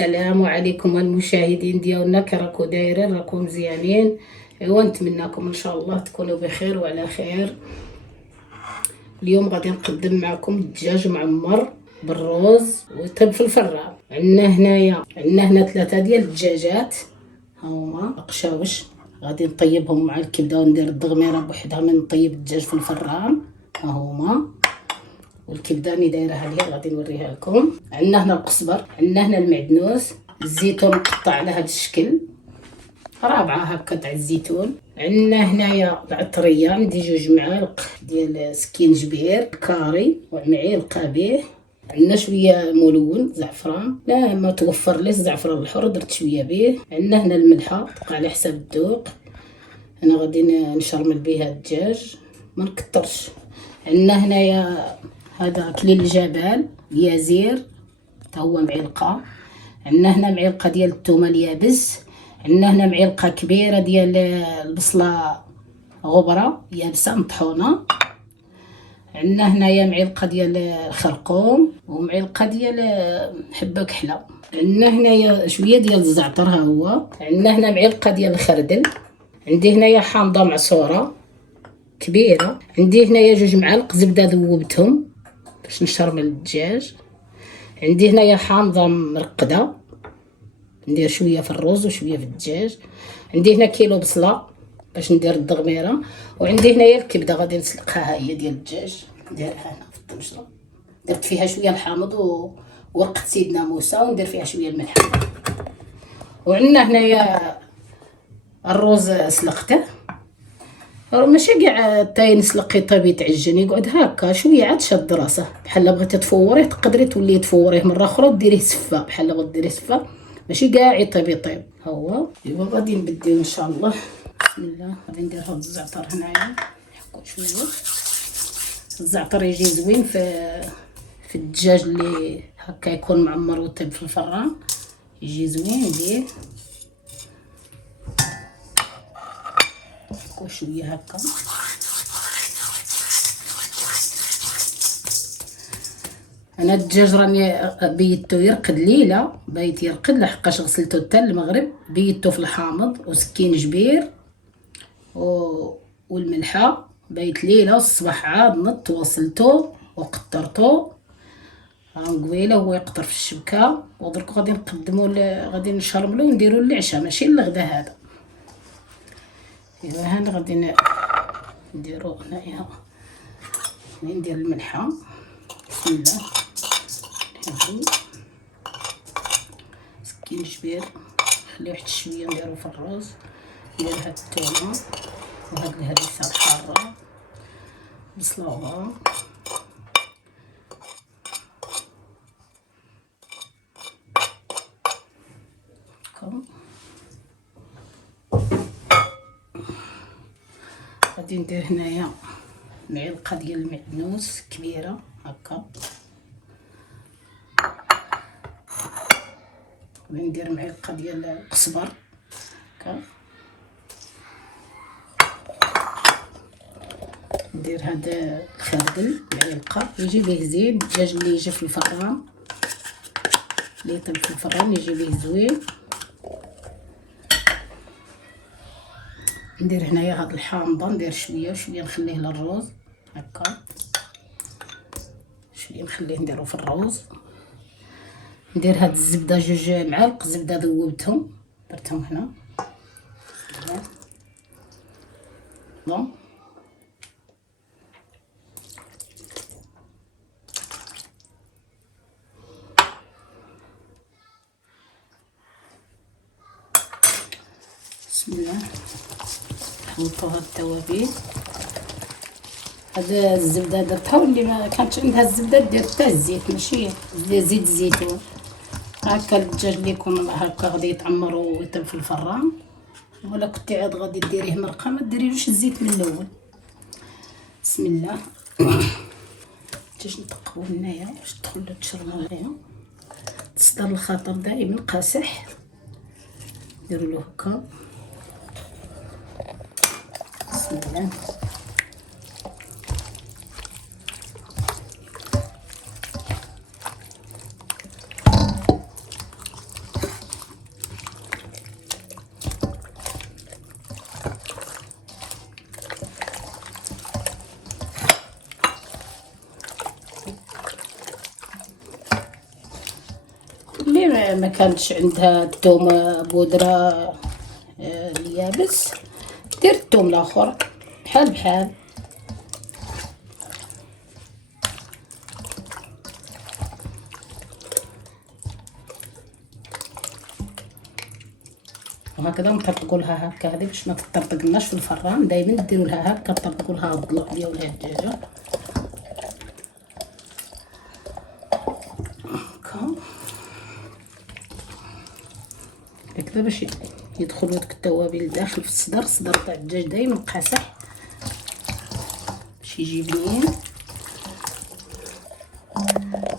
السلام عليكم المشاهدين ديالنا، كي راكو دايرين؟ راكو مزيانين؟ ايوا نتمنىكم ان شاء الله تكونوا بخير وعلى خير. اليوم غادي نقدم معكم الدجاج معمر بالروز ويطيب في الفران. عندنا هنا 3 ديال الدجاجات، ها هما قشاوش. غادي نطيبهم مع الكبده وندير الدغميره بوحدها من نطيب الدجاج في الفران. ها هما والكبده اللي دايرها ليه غادي نوريها لكم. عندنا هنا القزبر، عندنا هنا المعدنوس، الزيتون مقطع على هذا الشكل 4 هكا تاع الزيتون. عندنا هنايا العطريه، عندي 2 معالق ديال سكينجبير كاري ومعلقه به. عندنا شويه ملون زعفران، لا ما توفر لي الزعفران الحر درت شويه به. عندنا هنا الملحه على حسب الذوق. انا غادي نشرمل بها الدجاج ما نكترش. عندنا هنايا هذا كليل الجبل يازير تا هو معلقه. عندنا هنا معلقه ديال الثومه اليابس. عندنا هنا معلقه كبيره ديال البصله غبره يابسه مطحونه. عندنا هنايا معلقه ديال الخرقوم ومعلقه ديال حبه كحله. عندنا هنايا شويه ديال الزعتر ها هو. عندنا هنا معلقه ديال الخردل. عندي هنايا حامضه معصوره كبيره. عندي هنايا 2 معالق زبده ذوبتهم باش نشرمل الدجاج. عندي هنايا حامضه مرقده، ندير شويه في الرز وشويه في الدجاج. عندي هنا كيلو بصله باش ندير الدغميره. وعندي هنايا الكبده غادي نسلقها هي ديال الدجاج، نديرها هنا في الطنجره. درت فيها شويه الحامض وورقه سيدنا موسى وندير فيها شويه الملح. وعندنا هنايا الرز سلقته، ماشي كاع تاي نسلق يطيب يتعجن، يقعد هكا شويه عاد شاد راسه. بحال بغيتي تفوريه تقدري تولي تفوريه مره اخرى ديريه سفه، بحال غديريه سفه ماشي كاع يطيب. ها هو ايوا غادي نبداو ان شاء الله. بسم الله. غادي ندير هاد الزعتر هنايا نحكو شويه. الزعتر يجي زوين في الدجاج اللي هكا يكون معمر وطيب في الفران، يجي زوين به. نحكو شويه هكا. انا الدجاج راني بيتو يرقد ليله، بيت يرقد لحقاش غسلته حتى المغرب. بيتو في الحامض وسكينجبير والملحه، بيت ليله والصباح عاد نط وصلته وقطرته قبيله هو يقطر في الشبكه. ودرك غادي نقدمو غادي نشرملو ونديرو العشاء ماشي الغدا هذا. اذا هنا غادي نديرو هنايا. ندير الملحه. بسم الله. سكينجبير نخليه واحد شويه نديرو في الرز. ندير هاد الثومه وهاد الهريسه الحاره، بصله غادي ندير هنايا معلقه ديال المعدنوس كبيره هكا. غادي ندير معلقه ديال القزبر هكا. ندير هذا الخردل معلقه يجي به زين. الدجاج اللي يجي في الفران اللي يطيب في الفران يجي به زوين. ندير هنايا هاد الحامضه، ندير شويه وشويه نخليه للرز هكا. شويه نخليه نديرو في الرز. ندير هاد الزبده 2 معالق زبده ذوبتهم درتهم هنا. بسم الله. نحطو هاد التوابل. هاد الزبده درتها واللي ما كانتش عندها الزبده دير حتى الزيت ماشي زيت الزيتون. هكا الدجاج اللي يكون هكا غادي يتعمر ويطيب في الفران. ولا كنتي عاد غادي ديريه مرقه ما ديريلوش الزيت من الاول. بسم الله. الدجاج نطقوه هنايا باش تدخل تشرمو هنايا. تصدر الخطر دائما قاصح، نديرو له هكا. بسم الله. اللي ما كانتش عندها الثوم بودره اليابس دير الثوم الاخر بحال بحال. وهكذا نطرطقوا لها هكا هذه باش ما تطرطقناش في الفران. دائما ديروا لها هكا، طرطقوا لها الضلوع ديالها الدجاجه هكذا باش يدخلوا ديك التوابل داخل في الصدر تاع الدجاج دائما قاصح باش يجي بنين.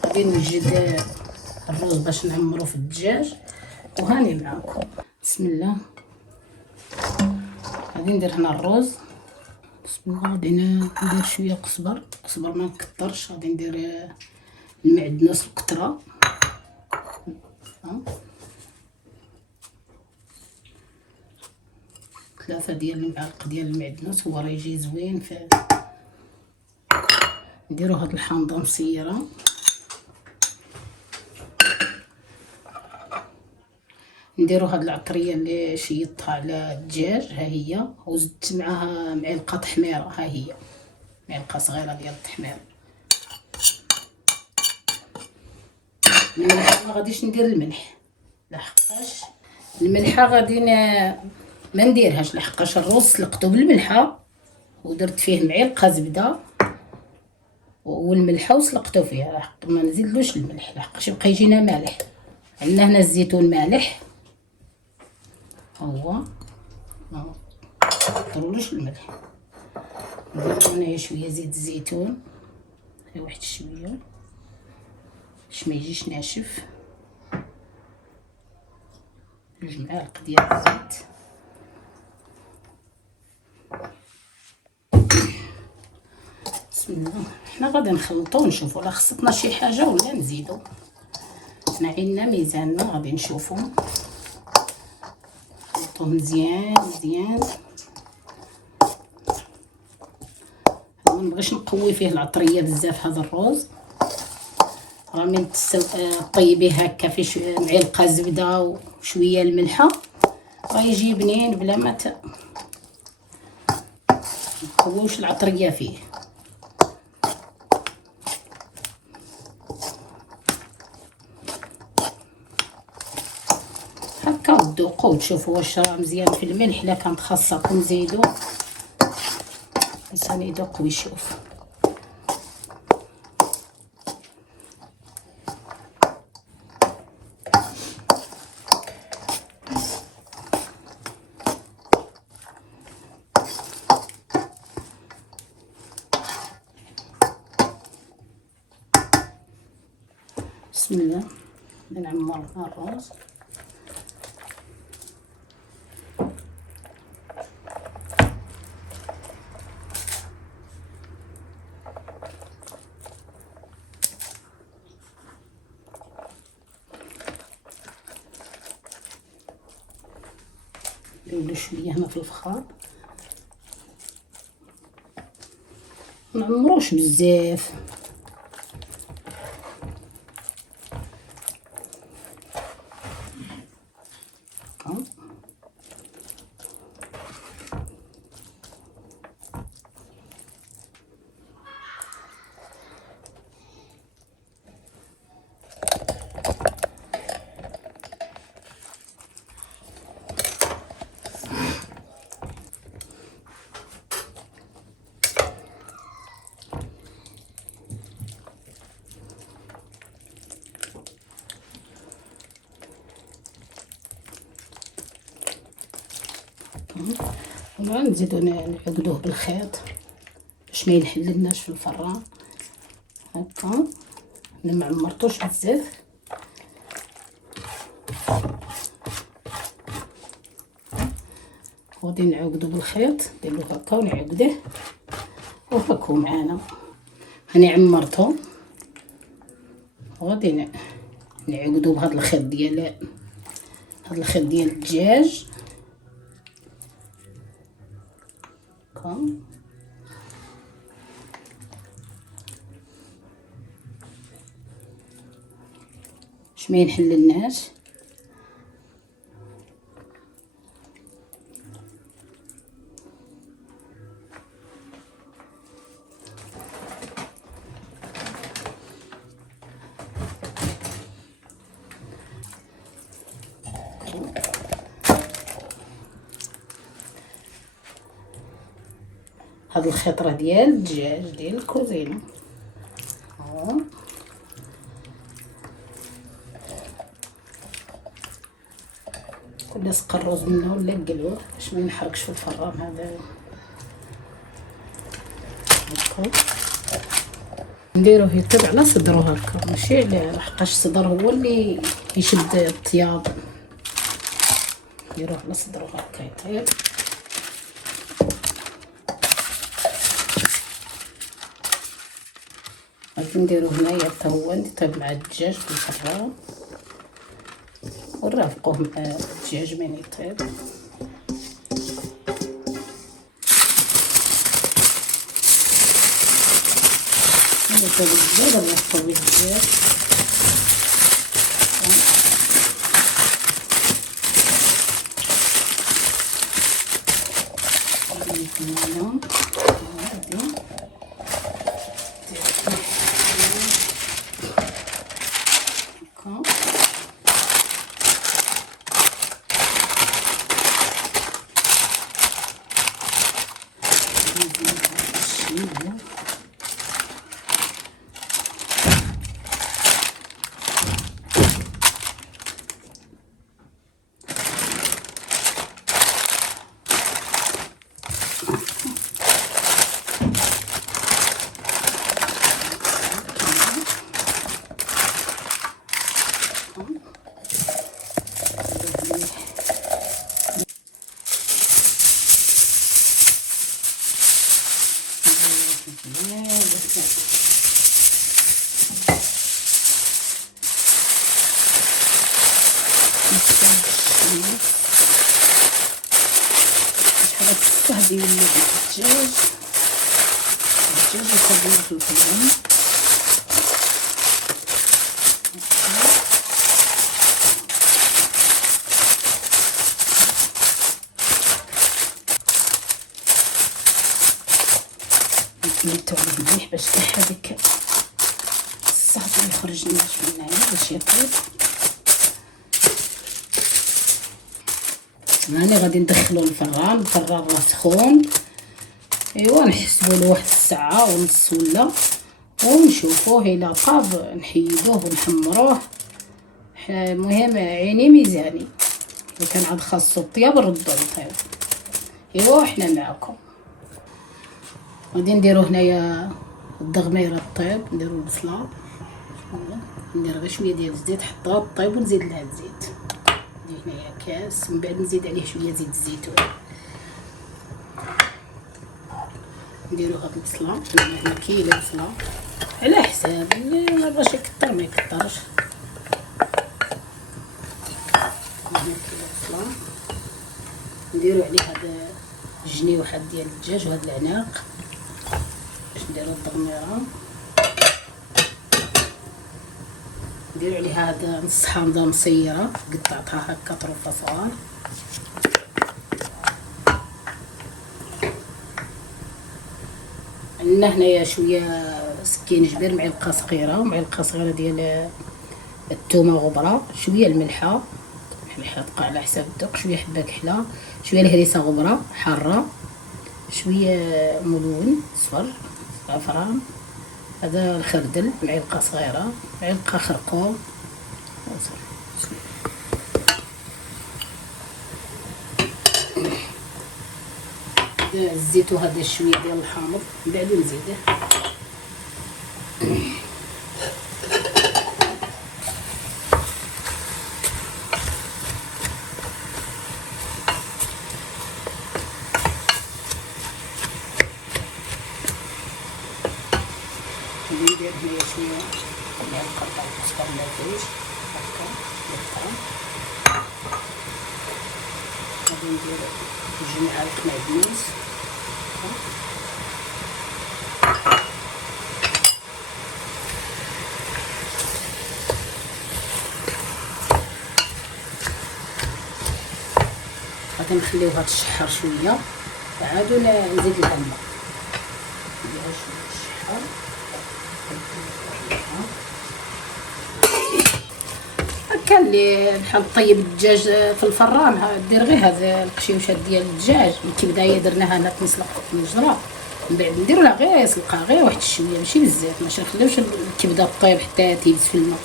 غادي نوجد الرز باش نعمرو في الدجاج وهاني معاكم. بسم الله. غادي ندير هنا الرز. بسم الله. غادي ندير شويه قزبر ما نكثرش. غادي ندير المعدنوس القطره 3 ديال المعالق ديال المعدنوس، هو راه يجي زوين. نديرو هاد الحامضه مسيره، نديرو هاد العطريه اللي شيطتها على الدجاج ها هي، وزدت معاها معلقه تحميره، ها هي معلقه صغيره ديال التحمير. الملح ما غاديش ندير الملح لحقاش الملحه غادي ما نديرهاش لحقاش الرز سلقته بالملحه ودرت فيه معلقه زبده والملحه وسلقته فيها، لحق ما نزيدلوش الملح لحقاش يبقى يجينا مالح. عندنا هنا الزيتون مالح هو ما نديرولوش الملح. ندير هنايا شويه زيت الزيتون، غير واحد شويه باش ما يجيش ناشف، 2 معالق ديال الزيت. بسم الله. حنا غادي نخلطو ونشوفو لا خصتنا شي حاجه ولا نزيدو. معينا ميزاننا غادي نشوفو، نخلطوه مزيان مزيان. ما نبغيش نقوي فيه العطريه بزاف هذا الرز، راه من طيبيه هكا في شويه معلقه زبده وشويه الملحه راه يجي بنين بلا ما نقويوش العطريه فيه. هكا تذوقوا وتشوفوا واش راه مزيان في الملح. الا كانت خاصكم زيدوا، الانسان يذوق ويشوف. بسم الله. نعمر الرز. نديرو شويه هنا في الفخار، منعمروش بزاف. ونزيدو نعقدوه بالخيط باش ما ينحللناش في الفران هكا. انا ما عمرتوش بزاف. غادي نعقدو بالخيط، نديرو هكا ونعقدوه وهاكو معانا. هاني عمرتو وغادي نعقدو بهذا الخيط ديال الدجاج هكا. باش ما ينحللناش. هاد الخطرة ديال الدجاج ديال الكوزينة اهو. كنا سقى الروز منه ولا نقلوه باش ما ينحرقش في الفران هذا. هكا نديروه يطيب على صدرو هكا، ماشي على لحقاش الصدر هو اللي يشد الطياب. نديروه على صدرو هكا يطيب. غادي نديرو هنايا حتى هو يطيب مع الدجاج في الفران، ونرافقوه مع الدجاج من يطيب. نطيب الدجاج نرافقو به الدجاج. شحال هادي يولي الدجاج يصبر في الفران. نميتو عليه مليح باش حتى هاديك الصهد يخرج لنا من هنايا باش يطيب. هاني غادي ندخلو الفران، الفران راه سخون. ايوا نحسبوا له واحد الساعه ونص ولا، ونشوفوه الى طاب نحيدوه ونحمروه. المهم عيني ميزاني، اذا كان عاد خاصو الطياب نردو للطياب. ايوا حنا معاكم. غادي نديرو هنايا الدغميره طيب، نديرو البصله، ندير غير شويه ديال الزيت حتى طيب ونزيد لها الزيت. ندير هنايا كاس، من بعد نزيد عليه شويه زيت الزيتون. نديرو هاد البصله، هنا كيلو بصله على حساب اللي باش يكثر ما يكثرش. كيلو بصله نديرو عليه هاد الجنيوحات ديال الدجاج وهاد العناق باش نديرو الضميره. نديرو عليه هاد نص حامضه مصيره قطعتها هكا طروفه صغار. عندنا هنايا شويه سكين جبير، معلقه صغيره ومعلقه صغيره ديال الثومه غبره، شويه الملحه تبقى على حساب الذوق، شويه حبه كحله، شويه الهريسه غبره حاره، شويه ملون صفر زعفران، هذا الخردل معلقه صغيره، معلقه خرقوم الزيت وهذا شويه ديال الحامض من بعد نزيده. ندير هنايا شويه ديال القرطه والكزبره المفروش هكا بالطرف. غادي ندير جوج معالق معدنوس، غادي نخليوها تشحر شويه، عاد نزيد لها الماء. نديرها شويه تشحر. كان اللي بحال طيب الدجاج في الفران دير غير هذا القشيوشات ديال الدجاج. الكبده هي درناها هنا تنسلق في الجرة، من بعد نديرو لها غير سلقه غير واحد شويه ماشي بزاف، ماشي نخليوش الكبده طيب حتى تيبس في الماء،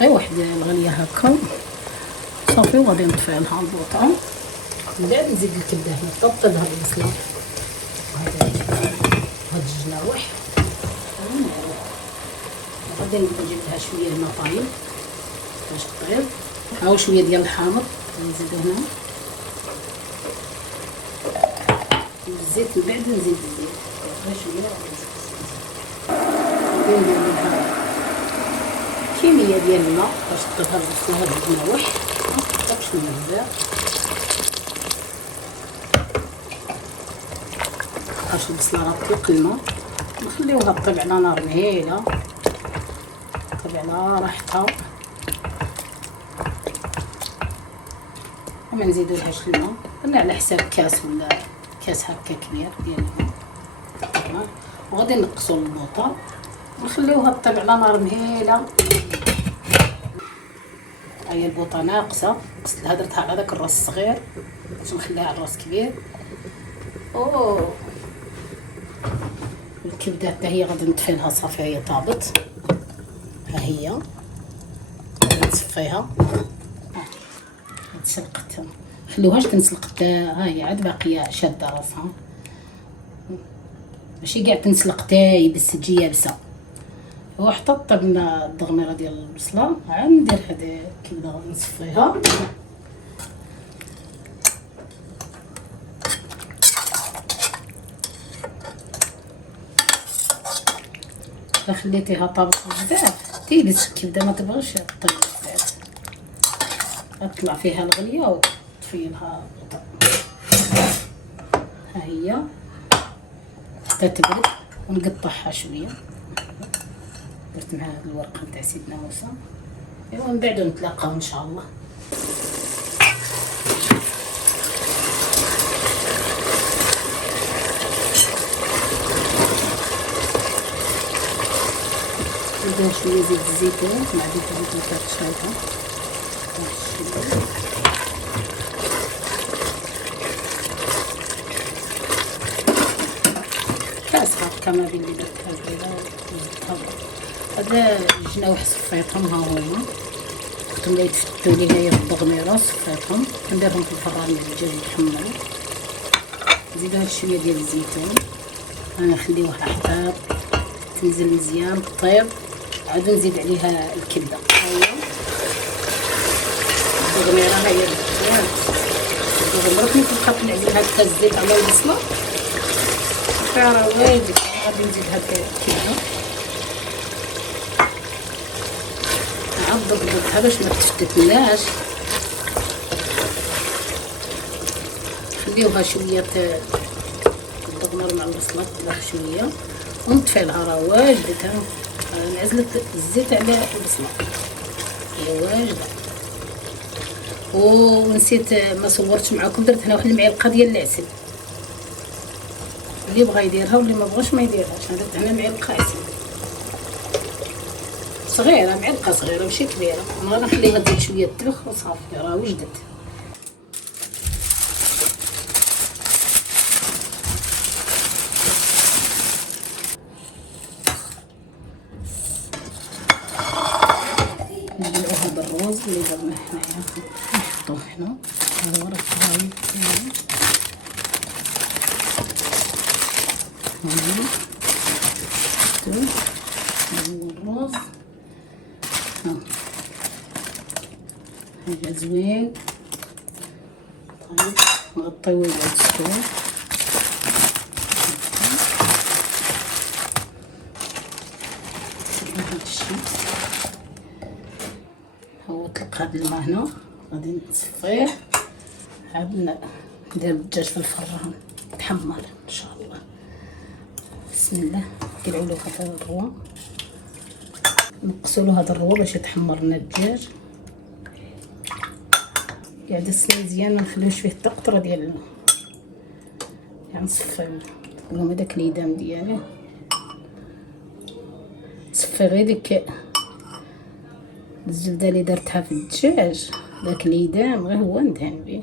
غير واحد الغليه هكا صافي. وغادي نطفي لها البوطه، من بعد نزيد الكبده هنا طبط لها البصله هاد الجناوح. غادي نجيب لها شويه الماء طايب باش طيب، ها شويه ديال الحامض نزيدو هنا، الزيت من بعد نزيد الزيت غير شويه. غادي ندير لها كميه ديال الماء باش تطيب هاد البصله هاد الجناوح، متطيبش بزاف باش البصله راه تطلق الماء. نخليوها طيب على نار مهيله، طيب على راحتها، وما نزيدولهاش الماء، قلنا على حساب كاس ولا كاس هكا كبير ديال الماء. وغادي نقصوا البوطه ونخليوها طيب على نار مهيله. هاهي البوطه ناقصه، قصت لها درتها على داك الراس الصغير باش نخليها على الراس كبير. الكبده حتى هي غادي نطفي لها صافي، هي طابت، ها هي غادي نصفيها. تسلقت، خلوهاش تنسلق حتى ها هي عاد باقيه شاده راسها، ماشي كاع تنسلق حتى يبس تجي يابسه. وحتى طبنا الدغميره ديال البصله، عاد ندير هاد الكبده غادي نصفيها. الا خليتيها طابت بزاف تيبس الكبده، ما تبغيش طيب بزاف، غتطلع فيها الغليه وتطفي لها الغطاء. ها هي حتى تبرد ونقطعها شويه. درت معها هاد الورقه نتاع سيدنا موسى. ايوا من بعد نتلاقاو ان شاء الله. ندير شويه زيت الزيتون مع زيت الزيتون تاع الشايطه، كاس هكا ما بين اللي درتها البيضه وزدتها. هذا الجناوح صفيتهم ها هما، كنتم اللي تفتوا لي هي الضغميره صفيتهم، كنديرهم في الفران مع الدجاج يتحمروا. نزيدو هاد شويه ديال الزيتون، انا نخليوها حتى تنزل مزيان طيب، عاد نزيد عليها الكبده. هاهي الضغميره هاهي مزيان، الضغميره كي تبقى طلع ليها هكا الزيت على البصله راه واجد. غادي نزيد هاد الكبده عاد ضبطها باش ما تفتتناش. خليوها شويه الضغميره مع البصله تطلع شويه ونطفي لها، راه واجده. نعزلت الزيت على البصله هي واجده. ونسيت ما صورتش معكم، درت هنا واحد المعلقه ديال العسل، اللي بغى يديرها واللي ما بغاش ما يديرهاش. انا درت هنا معلقه عسل صغيره، معلقه صغيره ماشي كبيره. انا غنخليها تزيد شويه الطبخ وصافي راه وجدت. نديرو هذا الرز اللي درناه حنايا نحطوه هنا. ها هو راه طايب الرز. هذا زوين طيب، نغطيوه بعد السوا. هذا الشيء هو طلق هذا الماء هنا، غادي نصفيه. عاد ندير الدجاج في الفران يتحمر ان شاء الله. بسم الله. نديروا له هذا الروا، نقصوا له هذا الروا باش يتحمر لنا الدجاج. قاعد السني مزيان، ما نخليوش فيه حتى قطره ديال يعني نصفي لهم هذاك اليدام ديالي، صفي غير ديك الزبده اللي درتها في الدجاج، داك اليدام غير هو ندهن به.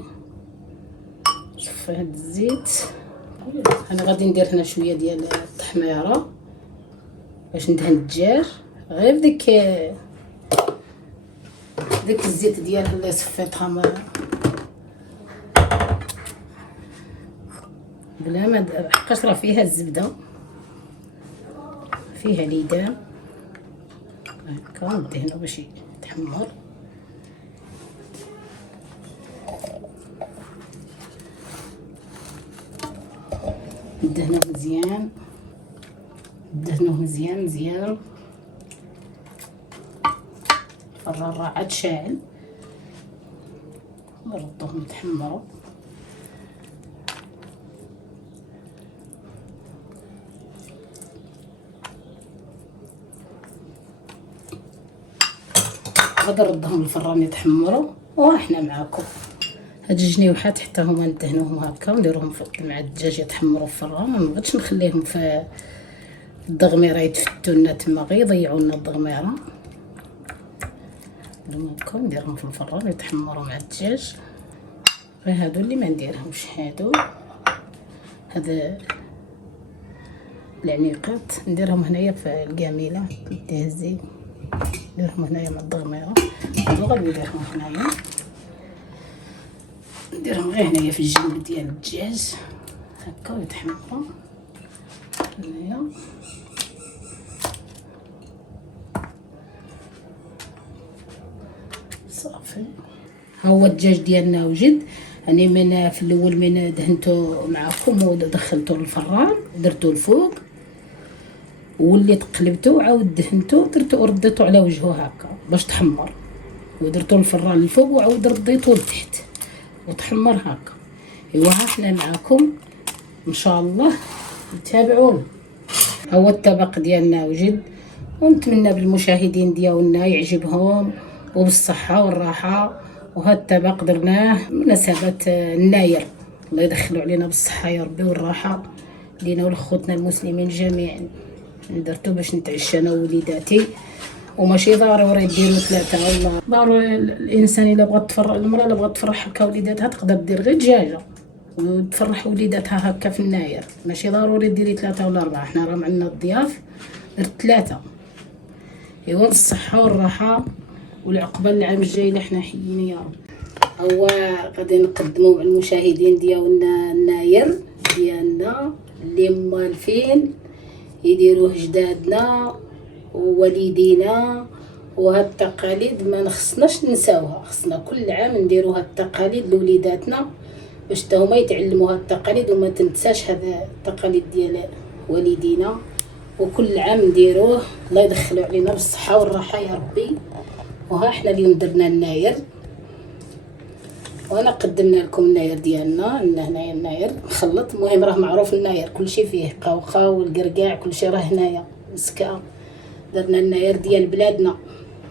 صفي هاد الزيت. انا غادي ندير هنا شويه ديال التحميره باش ندهن الدجاج، غير ديك الزيت ديالها اللي صفيتها بلا ما حقاش راه فيها الزبده، فيها ليدام هكا ندهنو باش يتحمر. ندهنوه مزيان، ندهنوه مزيان مزيان. الفران راه عاد شاعل، نردوهم يتحمروا. غادي نردهم الفران يتحمروا وحنا معاكم. هاد الجنيوحات حتى هما ندهنوهم هكا ونديروهم مع الدجاج يتحمروا في الفران، ما نبغيش نخليهم في الدغميره يتفتوا لنا تما غير يضيعوا لنا الدغميره. هكا نديرهم في الفران يتحمروا مع الدجاج. غير هادو اللي ما نديرهمش، هذا العنيقات نديرهم هنايا في الكاميله الدهزي، نديرهم هنايا مع الدغميره. هادو غادي نديرهم هنايا، نديرهم غير هنايا في الجنب ديال الدجاج هكا ويتحمروا هنايا. صافي، ها هو الدجاج ديالنا وجد. انا من في الاول من دهنته معكم ودخلته للفران درتو الفوق، وليت قلبته وعاود دهنته درتو ورديته على وجهه هكا باش تحمر، ودرتو الفران الفوق وعاود رديته لتحت وتحمر هكا. ايوا حنا معاكم ان شاء الله، تابعونا. هو الطبق ديالنا وجد، ونتمنى بالمشاهدين ديالنا يعجبهم وبالصحه والراحه. وهذا الطبق درناه بمناسبه الناير، الله يدخلوا علينا بالصحه يا ربي والراحه لينا ولخوتنا المسلمين جميعا. درتو باش نتعشى انا ووليداتي، وماشي ضروري ديروا 3 ولا ضروري. الانسان الا بغات تفرح، المراه الا بغات تفرح هكا وليداتها تقدر دير غير دجاجه وتفرح وليداتها هكا في الناير، ماشي ضروري ديري 3 ولا 4. حنا راه معنا الضياف درت 3. ايوا بالصحه والراحه والعقبه العام الجاي اللي حنا حيين يا رب. هو غادي نقدموا مع المشاهدين ديالنا الناير ديالنا اللي موالفين يديروه جدادنا ووالدينا، وهاد التقاليد ما خصناش ننساوها. خصنا كل عام نديروا هاد التقاليد لوليداتنا باش حتى هما يتعلموا هاد التقاليد وما تنساش هاد التقاليد ديال والدينا، وكل عام نديروه. الله يدخلوا علينا بالصحه والراحه يا ربي. وها حنا اليوم درنا الناير، وانا قدمنا لكم الناير ديالنا. هنايا الناير مخلط، المهم راه معروف الناير كلشي فيه، قوقا والقرقاع كلشي راه هنايا مسكه. درنا الناير ديال بلادنا.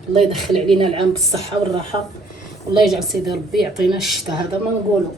الله يدخل علينا العام بالصحه والراحه، والله يجعل سيدي ربي يعطينا الشتاء هذا ما نقولوا.